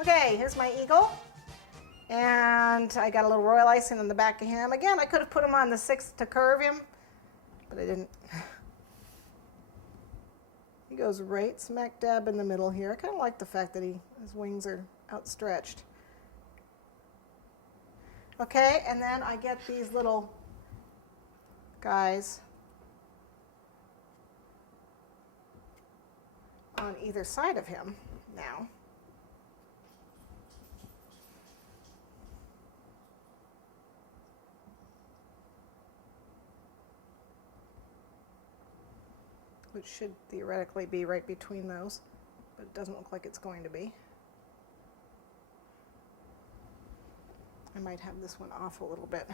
Okay, here's my eagle. And I got a little royal icing on the back of him. Again, I could have put him on the 6th to curve him, but I didn't. He goes right smack dab in the middle here. I kind of like the fact that his wings are outstretched. Okay, and then I get these little guys on either side of him now. Which should theoretically be right between those, but it doesn't look like it's going to be. I might have this one off a little bit.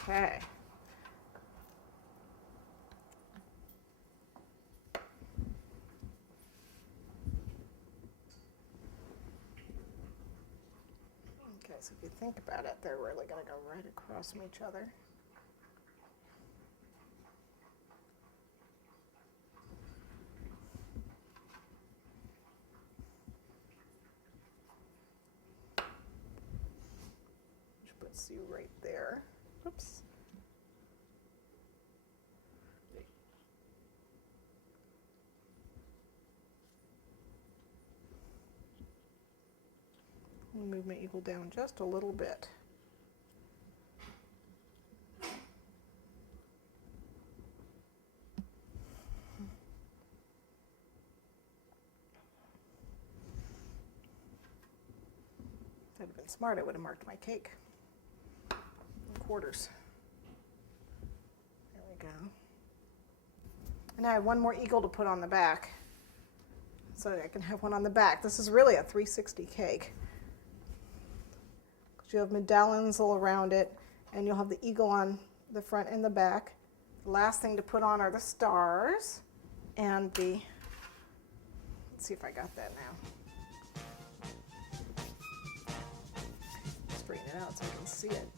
Okay. Okay, so if you think about it, they're really going to go right across from each other. See right there. Oops. I'll move my eagle down just a little bit. If I'd have been smart, I would have marked my cake. Quarters. There we go. And I have one more eagle to put on the back. So I can have one on the back. This is really a 360 cake. You have medallions all around it, and you'll have the eagle on the front and the back. The last thing to put on are the stars and the, let's see if I got that now. Straighten it out so I can see it.